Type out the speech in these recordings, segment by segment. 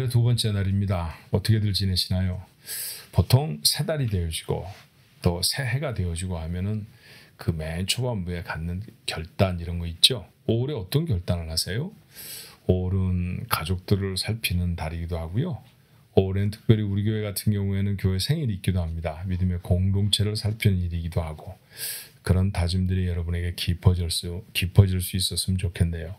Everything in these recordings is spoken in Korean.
올해 두 번째 날입니다. 어떻게들 지내시나요? 보통 새 달이 되어지고 또 새해가 되어지고 하면은 그 맨 초반부에 갖는 결단 이런 거 있죠. 올해 어떤 결단을 하세요? 5월은 가족들을 살피는 달이기도 하고요. 5월에는 특별히 우리 교회 같은 경우에는 교회 생일이 있기도 합니다. 믿음의 공동체를 살피는 일이기도 하고 그런 다짐들이 여러분에게 깊어질 수 있었으면 좋겠네요.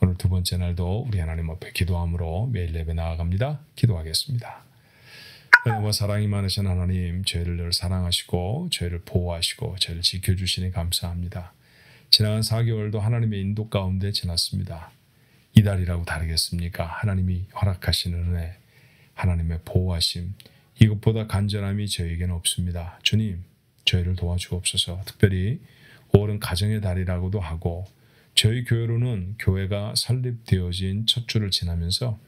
오늘 두 번째 날도 우리 하나님 앞에 기도함으로 매일 예배 나아갑니다. 기도하겠습니다. 은혜와 사랑이 많으신 하나님, 저희를 늘 사랑하시고 저희를 보호하시고 저희를 지켜주시니 감사합니다. 지나간 4개월도 하나님의 인도 가운데 지났습니다. 이달이라고 다르겠습니까? 하나님이 허락하시는 은혜, 하나님의 보호하심, 이것보다 간절함이 저희에게는 없습니다. 주님, 저희를 도와주옵소서. 특별히 5월은 가정의 달이라고도 하고 저희 교회로는 교회가 설립되어진 첫 주를 지나면서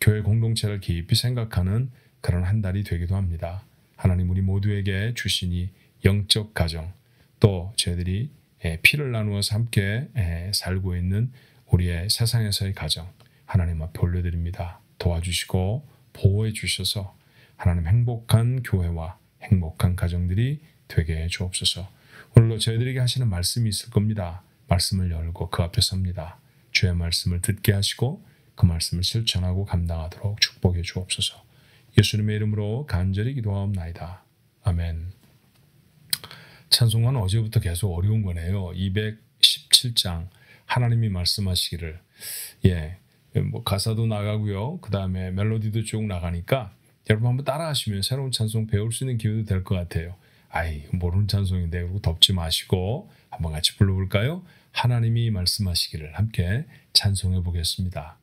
교회 공동체를 깊이 생각하는 그런 한 달이 되기도 합니다. 하나님, 우리 모두에게 주시니 영적 가정, 또 저희들이 피를 나누어서 함께 살고 있는 우리의 세상에서의 가정, 하나님 앞에 올려드립니다. 도와주시고 보호해 주셔서 하나님 행복한 교회와 행복한 가정들이 되게 해 주옵소서. 오늘도 저희들에게 하시는 말씀이 있을 겁니다. 말씀을 열고 그 앞에 섭니다. 주의 말씀을 듣게 하시고 그 말씀을 실천하고 감당하도록 축복해 주옵소서. 예수님의 이름으로 간절히 기도하옵나이다. 아멘. 찬송가는 어제부터 계속 어려운 거네요. 217장 하나님이 말씀하시기를. 가사도 나가고요. 그 다음에 멜로디도 쭉 나가니까 여러분 한번 따라하시면 새로운 찬송 배울 수 있는 기회도 될 것 같아요. 모르는 찬송인데 그리고 덮지 마시고 한번 같이 불러볼까요? 하나님이 말씀하시기를 함께 찬송해 보겠습니다.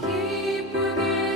기쁘게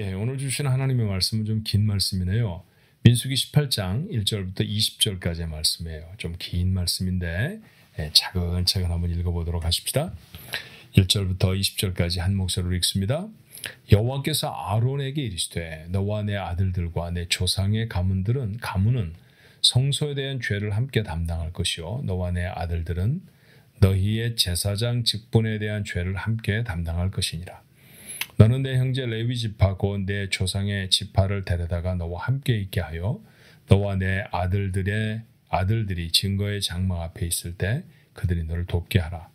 예, 오늘 주신 하나님의 말씀은 좀 긴 말씀이네요. 민수기 18장 1절부터 20절까지의 말씀이에요. 좀 긴 말씀인데 차근차근 한번 읽어보도록 하십시다. 1절부터 20절까지 한 목소리로 읽습니다. 여호와께서 아론에게 이르시되 너와 내 아들들과 내 조상의 가문은 성소에 대한 죄를 함께 담당할 것이요 너와 내 아들들은 너희의 제사장 직분에 대한 죄를 함께 담당할 것이니라. 너는 내 형제 레위 지파 곧 내 조상의 지파를 데려다가 너와 함께 있게 하여 너와 내 아들들이 증거의 장막 앞에 있을 때 그들이 너를 돕게 하라.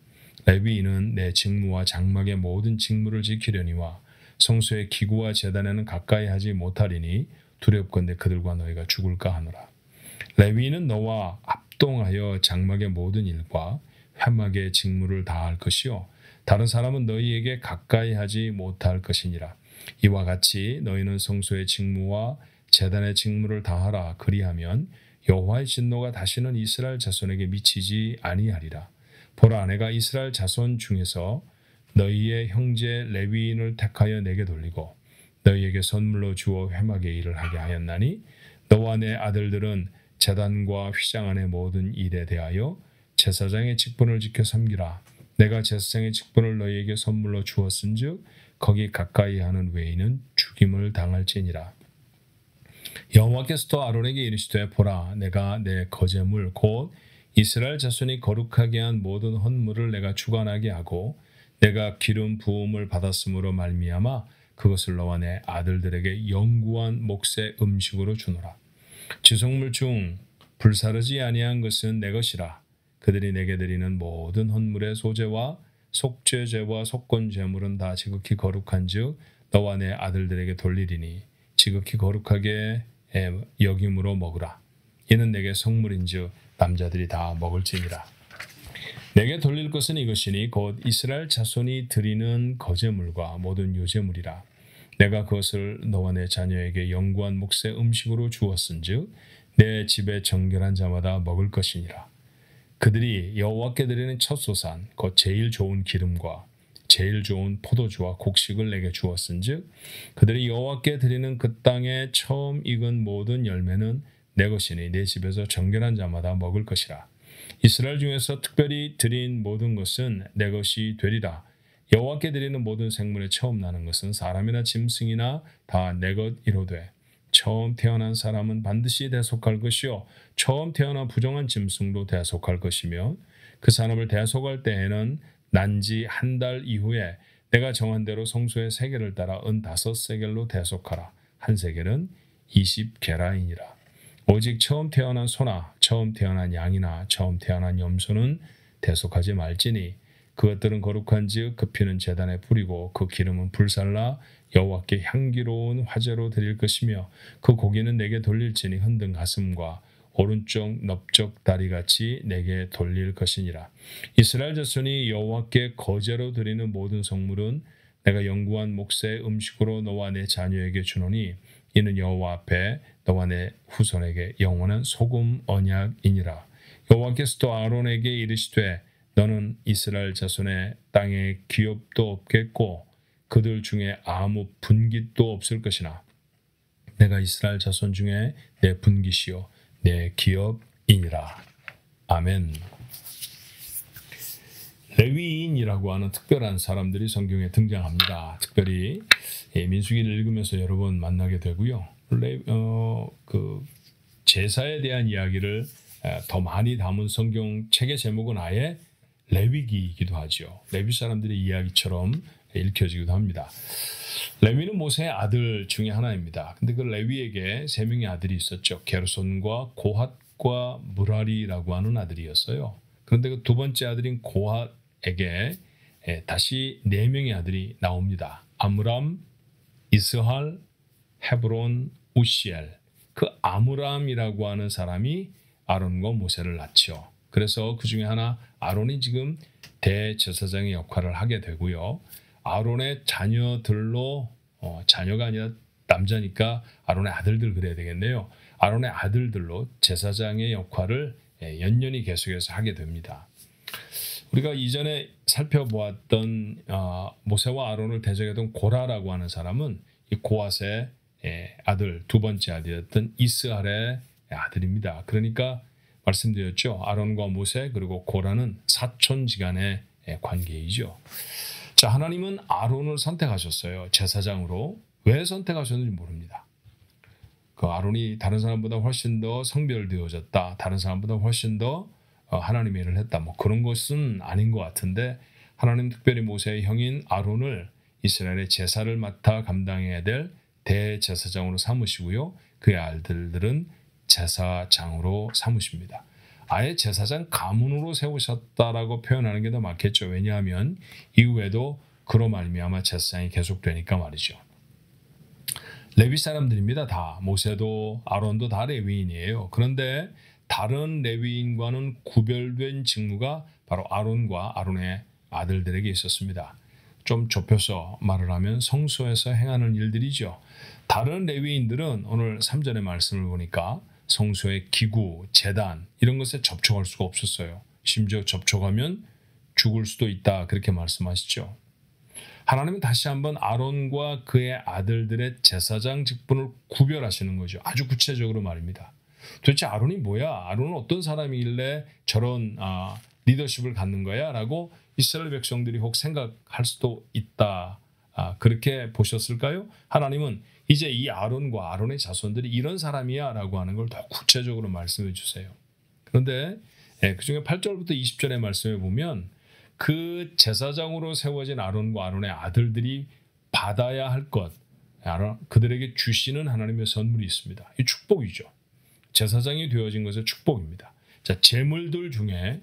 레위인은 내 직무와 장막의 모든 직무를 지키려니와 성소의 기구와 제단에는 가까이 하지 못하리니 두렵건대 그들과 너희가 죽을까 하노라. 레위인은 너와 합동하여 장막의 모든 일과 회막의 직무를 다할 것이요 다른 사람은 너희에게 가까이 하지 못할 것이니라. 이와 같이 너희는 성소의 직무와 제단의 직무를 다하라. 그리하면 여호와의 진노가 다시는 이스라엘 자손에게 미치지 아니하리라. 보라, 내가 이스라엘 자손 중에서 너희의 형제 레위인을 택하여 내게 돌리고 너희에게 선물로 주어 회막의 일을 하게 하였나니 너와 내 아들들은 제단과 휘장 안의 모든 일에 대하여 제사장의 직분을 지켜 섬기라. 내가 제사장의 직분을 너희에게 선물로 주었은즉 거기 가까이 하는 외인은 죽임을 당할지니라. 여호와께서 또 아론에게 이르시되 보라, 내가 내 거제물 곧 이스라엘 자손이 거룩하게 한 모든 헌물을 내가 주관하게 하고 내가 기름 부음을 받았으므로 말미암아 그것을 너와 내 아들들에게 영구한 몫의 음식으로 주노라. 지속물 중 불사르지 아니한 것은 내 것이라. 그들이 내게 드리는 모든 헌물의 소제와 속죄제와 속건제물은 다 지극히 거룩한즉 너와 내 아들들에게 돌리리니 지극히 거룩하게 여김으로 먹으라. 이는 내게 성물인즉 남자들이 다 먹을지니라. 내게 돌릴 것은 이것이니 곧 이스라엘 자손이 드리는 거제물과 모든 요제물이라. 내가 그것을 너와 내 자녀에게 영구한 몫의 음식으로 주었은즉 내 집에 정결한 자마다 먹을 것이니라. 그들이 여호와께 드리는 첫 소산 곧 제일 좋은 기름과 제일 좋은 포도주와 곡식을 내게 주었은즉 그들이 여호와께 드리는 그 땅에 처음 익은 모든 열매는 내 것이니 내 집에서 정결한 자마다 먹을 것이라. 이스라엘 중에서 특별히 드린 모든 것은 내 것이 되리라. 여호와께 드리는 모든 생물에 처음 나는 것은 사람이나 짐승이나 다 내 것이로되 처음 태어난 사람은 반드시 대속할 것이요 처음 태어난 부정한 짐승도 대속할 것이며 그 사람을 대속할 때에는 난지 한 달 이후에 내가 정한 대로 성소의 세겔을 따라 은 5세겔로 대속하라. 한 세겔은 20게라이니라. 오직 처음 태어난 소나 처음 태어난 양이나 처음 태어난 염소는 대속하지 말지니 그것들은 거룩한즉 그 피는 제단에 뿌리고 그 기름은 불살라 여호와께 향기로운 화제로 드릴 것이며 그 고기는 내게 돌릴지니 흔든 가슴과 오른쪽 넓적 다리같이 내게 돌릴 것이니라. 이스라엘 자손이 여호와께 거제로 드리는 모든 성물은 내가 영구한 몫의 음식으로 너와 내 자녀에게 주노니 이는 여호와 앞에 너와 내 후손에게 영원한 소금 언약이니라. 여호와께서 또 아론에게 이르시되 너는 이스라엘 자손의 땅에 기업도 없겠고 그들 중에 아무 분깃도 없을 것이나 내가 이스라엘 자손 중에 내 분깃이요 내 기업이니라. 아멘. 레위인이라고 하는 특별한 사람들이 성경에 등장합니다. 특별히 민수기를 읽으면서 여러 번 만나게 되고요. 그 제사에 대한 이야기를 더 많이 담은 성경 책의 제목은 아예 레위기이기도 하죠. 레위 사람들의 이야기처럼 읽혀지기도 합니다. 레위는 모세의 아들 중에 하나입니다. 근데 그 레위에게 3명의 아들이 있었죠. 게르손과 고핫과 무라리라고 하는 아들이었어요. 그런데 그 두 번째 아들인 고핫에게 다시 4명의 아들이 나옵니다. 아므람, 이스할, 헤브론, 우시엘. 그 아므람이라고 하는 사람이 아론과 모세를 낳죠. 그래서 그 중에 하나 아론이 지금 대제사장의 역할을 하게 되고요. 아론의 자녀들로 자녀가 아니라 남자니까 아론의 아들들 그래야 되겠네요. 아론의 아들들로 제사장의 역할을 연연히 계속해서 하게 됩니다. 우리가 이전에 살펴보았던 모세와 아론을 대적했던 고라라고 하는 사람은 이 고앗의 아들, 두 번째 아들이었던 이스할의 아들입니다. 그러니까 말씀드렸죠. 아론과 모세 그리고 고라는 사촌지간의 관계이죠. 자, 하나님은 아론을 선택하셨어요. 제사장으로. 왜 선택하셨는지 모릅니다. 그 아론이 다른 사람보다 훨씬 더 성별되어졌다. 다른 사람보다 훨씬 더 하나님의 일을 했다. 뭐 그런 것은 아닌 것 같은데 하나님 특별히 모세의 형인 아론을 이스라엘의 제사를 맡아 감당해야 될 대제사장으로 삼으시고요. 그의 아들들은 제사장으로 삼으십니다. 아예 제사장 가문으로 세우셨다라고 표현하는 게 더 맞겠죠. 왜냐하면 이후에도 그로 말미암아 제사장이 계속되니까 말이죠. 레위 사람들입니다. 다 모세도 아론도 다 레위인이에요. 그런데 다른 레위인과는 구별된 직무가 바로 아론과 아론의 아들들에게 있었습니다. 좀 좁혀서 말을 하면 성소에서 행하는 일들이죠. 다른 레위인들은 오늘 3절의 말씀을 보니까 성소의 기구, 제단 이런 것에 접촉할 수가 없었어요. 심지어 접촉하면 죽을 수도 있다 그렇게 말씀하시죠. 하나님은 다시 한번 아론과 그의 아들들의 제사장 직분을 구별하시는 거죠. 아주 구체적으로 말입니다. 도대체 아론이 뭐야? 아론은 어떤 사람이길래 저런 리더십을 갖는 거야? 라고 이스라엘 백성들이 혹 생각할 수도 있다. 그렇게 보셨을까요? 하나님은 이제 이 아론과 아론의 자손들이 이런 사람이야 라고 하는 걸 더 구체적으로 말씀해 주세요. 그런데 그중에 8절부터 20절의 말씀에 보면 그 제사장으로 세워진 아론과 아론의 아들들이 받아야 할 것, 그들에게 주시는 하나님의 선물이 있습니다. 이 축복이죠. 제사장이 되어진 것은 축복입니다. 자, 제물들 중에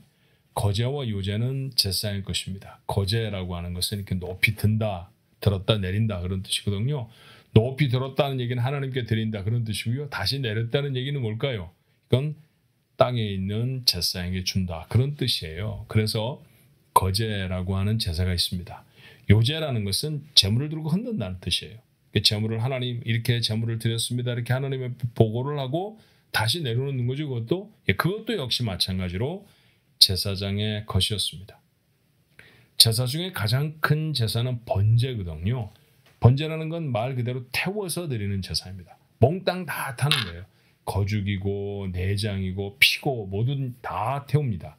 거제와 요제는 제사장의 것입니다. 거제라고 하는 것은 이렇게 높이 든다, 들었다, 내린다 그런 뜻이거든요. 높이 들었다는 얘기는 하나님께 드린다 그런 뜻이고요. 다시 내렸다는 얘기는 뭘까요? 이건 땅에 있는 제사장에게 준다 그런 뜻이에요. 그래서 거제라고 하는 제사가 있습니다. 요제라는 것은 제물을 들고 흔든다는 뜻이에요. 제물을 하나님 이렇게 제물을 드렸습니다. 이렇게 하나님의 보고를 하고 다시 내려놓는 거죠. 그것도 역시 마찬가지로 제사장의 것이었습니다. 제사 중에 가장 큰 제사는 번제거든요. 번제라는 건 말 그대로 태워서 드리는 제사입니다. 몽땅 다 타는 거예요. 거죽이고 내장이고 피고 모두 다 태웁니다.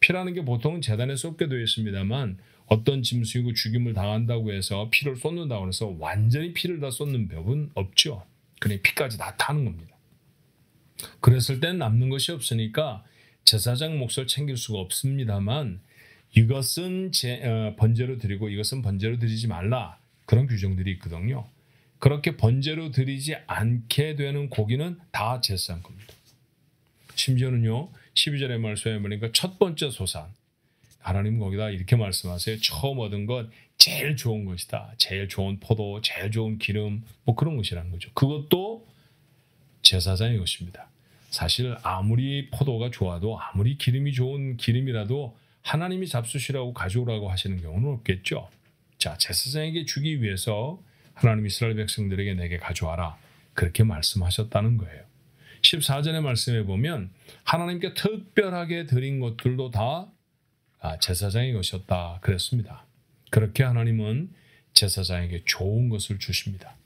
피라는 게 보통 제단에 쏟게 되어 있습니다만 어떤 짐승이고 죽임을 당한다고 해서 피를 쏟는다고 해서 완전히 피를 다 쏟는 법은 없죠. 그냥 피까지 다 타는 겁니다. 그랬을 땐 남는 것이 없으니까 제사장 몫을 챙길 수가 없습니다만 이것은 번제로 드리고 이것은 번제로 드리지 말라 그런 규정들이 있거든요. 그렇게 번제로 드리지 않게 되는 고기는 다 제사장 겁니다. 심지어는요 12절의 말씀에 보니까 첫 번째 소산 하나님 거기다 이렇게 말씀하세요. 처음 얻은 것 제일 좋은 것이다. 제일 좋은 포도, 제일 좋은 기름 뭐 그런 것이라는 거죠. 그것도 제사장의 것입니다. 사실 아무리 포도가 좋아도 아무리 기름이 좋은 기름이라도 하나님이 잡수시라고 가져오라고 하시는 경우는 없겠죠. 자, 제사장에게 주기 위해서 하나님 이스라엘 백성들에게 내게 가져와라 그렇게 말씀하셨다는 거예요. 14절의 말씀에 보면 하나님께 특별하게 드린 것들도 다 제사장의 것이었다 그랬습니다. 그렇게 하나님은 제사장에게 좋은 것을 주십니다.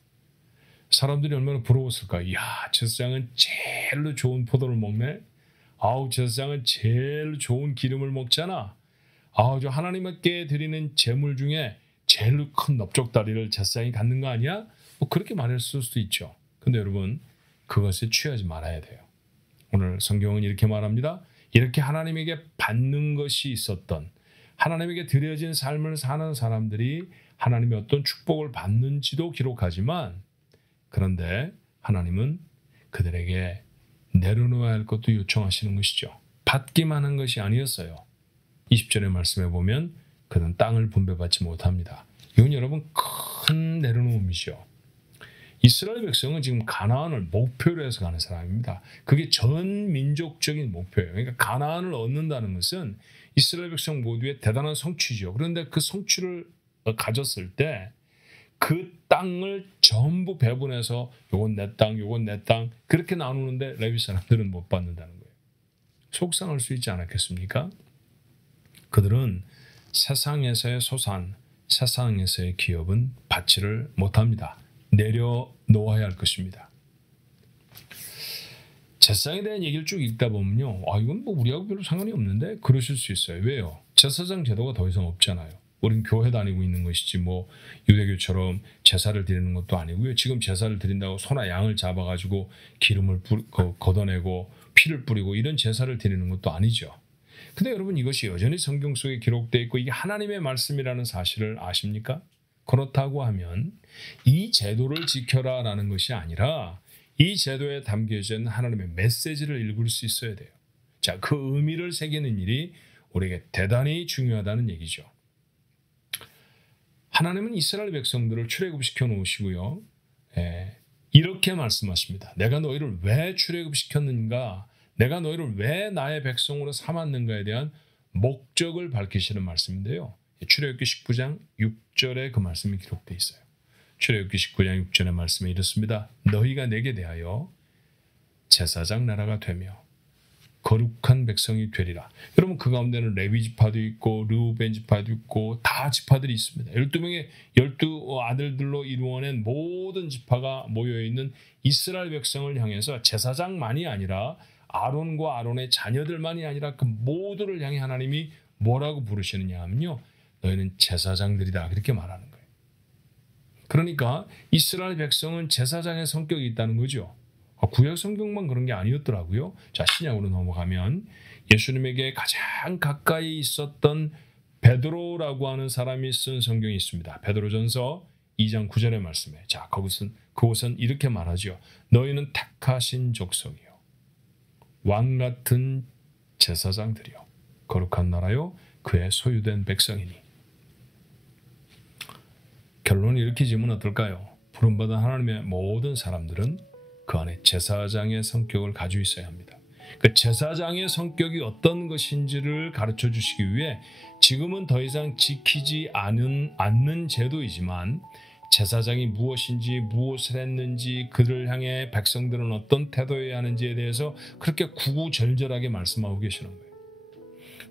사람들이 얼마나 부러웠을까? 이야, 제사장은 제일로 좋은 포도를 먹네. 아우, 제사장은 제일 좋은 기름을 먹잖아. 아우, 저 하나님께 드리는 제물 중에 제일 큰 넓적다리를 제사장이 갖는 거 아니야? 뭐 그렇게 말했을 수도 있죠. 근데 여러분 그것에 취하지 말아야 돼요. 오늘 성경은 이렇게 말합니다. 이렇게 하나님에게 받는 것이 있었던 하나님에게 드려진 삶을 사는 사람들이 하나님의 어떤 축복을 받는지도 기록하지만 그런데 하나님은 그들에게 내려놓아야 할 것도 요청하시는 것이죠. 받기만 한 것이 아니었어요. 20절의 말씀에 보면 그는 땅을 분배받지 못합니다. 이건 여러분 큰 내려놓음이죠. 이스라엘 백성은 지금 가나안을 목표로 해서 가는 사람입니다. 그게 전 민족적인 목표예요. 그러니까 가나안을 얻는다는 것은 이스라엘 백성 모두의 대단한 성취죠. 그런데 그 성취를 가졌을 때 그 땅을 전부 배분해서 요건 내 땅, 요건 내 땅 그렇게 나누는데 레위 사람들은 못 받는다는 거예요. 속상할 수 있지 않았겠습니까? 그들은 세상에서의 소산, 세상에서의 기업은 받지를 못합니다. 내려놓아야 할 것입니다. 제사장에 대한 얘기를 쭉 읽다 보면요, 이건 뭐 우리하고 별로 상관이 없는데 그러실 수 있어요. 왜요? 제사장 제도가 더 이상 없잖아요. 우린 교회 다니고 있는 것이지 뭐 유대교처럼 제사를 드리는 것도 아니고요. 지금 제사를 드린다고 소나 양을 잡아가지고 기름을 걷어내고 피를 뿌리고 이런 제사를 드리는 것도 아니죠. 근데 여러분, 이것이 여전히 성경 속에 기록되어 있고 이게 하나님의 말씀이라는 사실을 아십니까? 그렇다고 하면 이 제도를 지켜라라는 것이 아니라 이 제도에 담겨져 있는 하나님의 메시지를 읽을 수 있어야 돼요. 자, 그 의미를 새기는 일이 우리에게 대단히 중요하다는 얘기죠. 하나님은 이스라엘 백성들을 출애굽시켜 놓으시고요, 이렇게 말씀하십니다. 내가 너희를 왜 출애굽시켰는가, 내가 너희를 왜 나의 백성으로 삼았는가에 대한 목적을 밝히시는 말씀인데요. 출애굽기 19장 6절에 그 말씀이 기록되어 있어요. 출애굽기 19장 6절의 말씀이 이렇습니다. 너희가 내게 대하여 제사장 나라가 되며 거룩한 백성이 되리라. 여러분, 그 가운데는 레위 지파도 있고 르우벤 지파도 있고 다 지파들이 있습니다. 12명의 12 아들들로 이루어낸 모든 지파가 모여있는 이스라엘 백성을 향해서 제사장만이 아니라 아론과 아론의 자녀들만이 아니라 그 모두를 향해 하나님이 뭐라고 부르시느냐 하면요, 너희는 제사장들이다, 그렇게 말하는 거예요. 그러니까 이스라엘 백성은 제사장의 성격이 있다는 거죠. 구약 성경만 그런 게 아니었더라고요. 자, 신약으로 넘어가면 예수님에게 가장 가까이 있었던 베드로라고 하는 사람이 쓴 성경이 있습니다. 베드로전서 2장 9절의 말씀에, 자, 그곳은 이렇게 말하죠. 너희는 택하신 족속이요, 왕 같은 제사장들이요, 거룩한 나라요, 그의 소유된 백성이니. 결론을 이렇게 지으면 어떨까요? 부름받은 하나님의 모든 사람들은 그 안에 제사장의 성격을 가지고 있어야 합니다. 그 제사장의 성격이 어떤 것인지를 가르쳐 주시기 위해 지금은 더 이상 지키지 않는 제도이지만 제사장이 무엇인지, 무엇을 했는지, 그들을 향해 백성들은 어떤 태도여야 하는지에 대해서 그렇게 구구절절하게 말씀하고 계시는 거예요.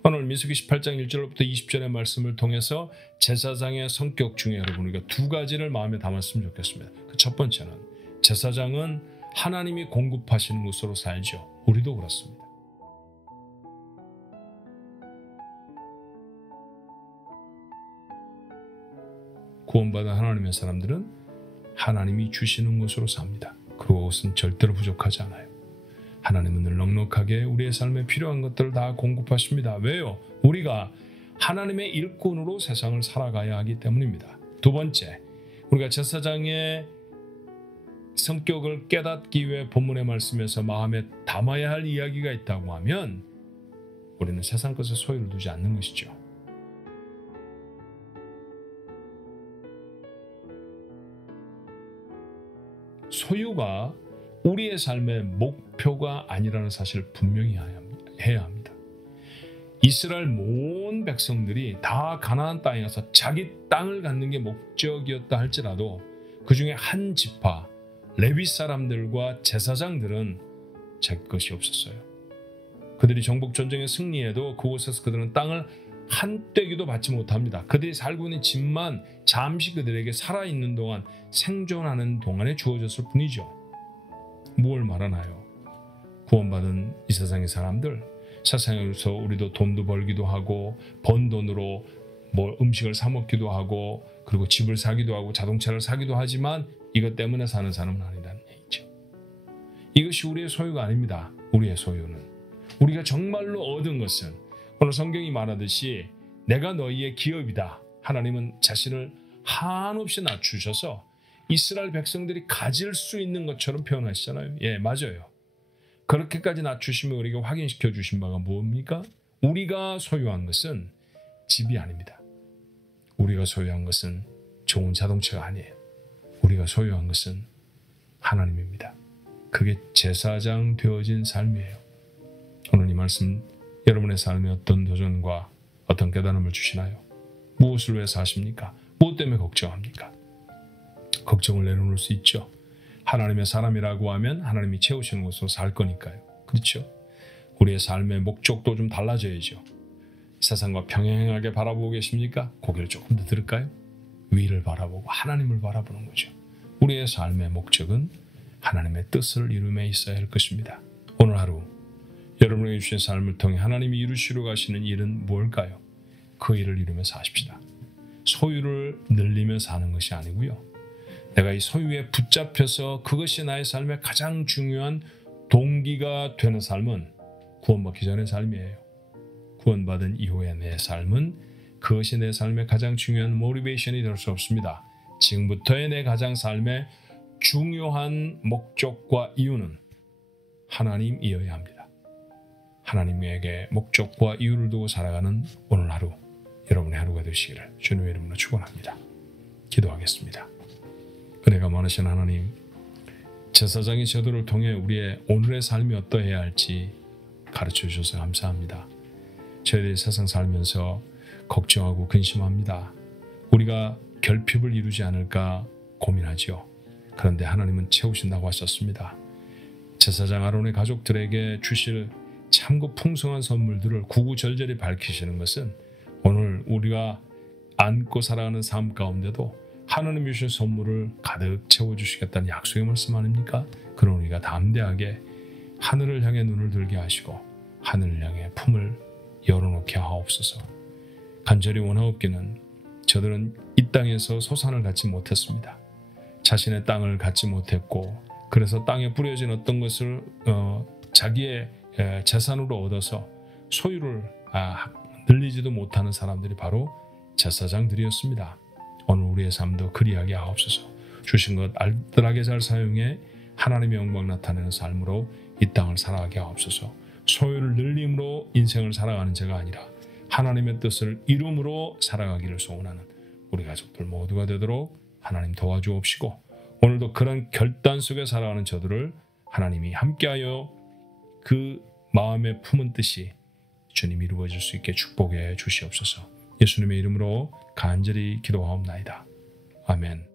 오늘 민수기 18장 1절부터 20절의 말씀을 통해서 제사장의 성격 중에 여러분 우리가 두 가지를 마음에 담았으면 좋겠습니다. 그 첫 번째는 제사장은 하나님이 공급하시는 것으로 살죠. 우리도 그렇습니다. 구원받은 하나님의 사람들은 하나님이 주시는 것으로 삽니다. 그리고 그것은 절대로 부족하지 않아요. 하나님은 늘 넉넉하게 우리의 삶에 필요한 것들을 다 공급하십니다. 왜요? 우리가 하나님의 일꾼으로 세상을 살아가야 하기 때문입니다. 두 번째, 우리가 제사장의 성격을 깨닫기 위해 본문의 말씀에서 마음에 담아야 할 이야기가 있다고 하면 우리는 세상 것에 소유를 두지 않는 것이죠. 소유가 우리의 삶의 목표가 아니라는 사실을 분명히 해야 합니다. 이스라엘 모든 백성들이 다 가나안 땅에 가서 자기 땅을 갖는 게 목적이었다 할지라도 그 중에 한 지파 레위 사람들과 제사장들은 자기 것이 없었어요. 그들이 정복 전쟁에 승리해도 그곳에서 그들은 땅을 한 떼기도 받지 못합니다. 그들이 살고 있는 집만 잠시 그들에게 살아있는 동안, 생존하는 동안에 주어졌을 뿐이죠. 무엇을 말하나요? 구원받은 이 세상의 사람들, 세상에서 우리도 돈도 벌기도 하고 번 돈으로 뭐 음식을 사 먹기도 하고 그리고 집을 사기도 하고 자동차를 사기도 하지만 이것 때문에 사는 사람은 아니라는 얘기죠. 이것이 우리의 소유가 아닙니다. 우리의 소유는 우리가 정말로 얻은 것은 오늘 성경이 말하듯이 내가 너희의 기업이다. 하나님은 자신을 한없이 낮추셔서 이스라엘 백성들이 가질 수 있는 것처럼 표현하시잖아요. 예, 맞아요. 그렇게까지 낮추시며 우리에게 확인시켜 주신 바가 뭡니까? 우리가 소유한 것은 집이 아닙니다. 우리가 소유한 것은 좋은 자동차가 아니에요. 우리가 소유한 것은 하나님입니다. 그게 제사장 되어진 삶이에요. 오늘 이 말씀 여러분의 삶에 어떤 도전과 어떤 깨달음을 주시나요? 무엇을 위해 사십니까? 무엇 때문에 걱정합니까? 걱정을 내려놓을 수 있죠. 하나님의 사람이라고 하면 하나님이 채우시는 곳으로 살 거니까요. 그렇죠? 우리의 삶의 목적도 좀 달라져야죠. 세상과 평행하게 바라보고 계십니까? 고개를 조금 더 들을까요? 위를 바라보고 하나님을 바라보는 거죠. 우리의 삶의 목적은 하나님의 뜻을 이룸에 있어야 할 것입니다. 오늘 하루 여러분에게 주신 삶을 통해 하나님이 이루시려 가시는 일은 무엇일까요? 그 일을 이루며 사십시다. 소유를 늘리며 사는 것이 아니고요. 내가 이 소유에 붙잡혀서 그것이 나의 삶의 가장 중요한 동기가 되는 삶은 구원받기 전의 삶이에요. 구원받은 이후의 내 삶은 그것이 내 삶의 가장 중요한 모티베이션이 될 수 없습니다. 지금부터의 내 가장 삶의 중요한 목적과 이유는 하나님이어야 합니다. 하나님에게 목적과 이유를 두고 살아가는 오늘 하루, 여러분의 하루가 되시기를 주님의 이름으로 축원합니다. 기도하겠습니다. 은혜가 많으신 하나님, 제사장의 제도를 통해 우리의 오늘의 삶이 어떠해야 할지 가르쳐 주셔서 감사합니다. 저희들이 세상 살면서 걱정하고 근심합니다. 우리가 결핍을 이루지 않을까 고민하지요. 그런데 하나님은 채우신다고 하셨습니다. 제사장 아론의 가족들에게 주실 참고 풍성한 선물들을 구구절절히 밝히시는 것은 오늘 우리가 안고 살아가는 삶 가운데도 하나님이 주신 선물을 가득 채워주시겠다는 약속의 말씀 아닙니까? 그런 우리가 담대하게 하늘을 향해 눈을 들게 하시고 하늘을 향해 품을 열어놓게 하옵소서. 간절히 원하옵기는 저들은 이 땅에서 소산을 갖지 못했습니다. 자신의 땅을 갖지 못했고 그래서 땅에 뿌려진 어떤 것을 자기의 재산으로 얻어서 소유를 늘리지도 못하는 사람들이 바로 제사장들이었습니다. 오늘 우리의 삶도 그리하게 하옵소서. 주신 것 알뜰하게 잘 사용해 하나님의 영광 나타내는 삶으로 이 땅을 살아가게 하옵소서. 소유를 늘림으로 인생을 살아가는 제가 아니라 하나님의 뜻을 이룸으로 살아가기를 소원하는 우리 가족들 모두가 되도록 하나님 도와주옵시고 오늘도 그런 결단 속에 살아가는 저들을 하나님이 함께하여 그 마음에 품은 뜻이 주님 이루어질 수 있게 축복해 주시옵소서. 예수님의 이름으로 간절히 기도하옵나이다. 아멘.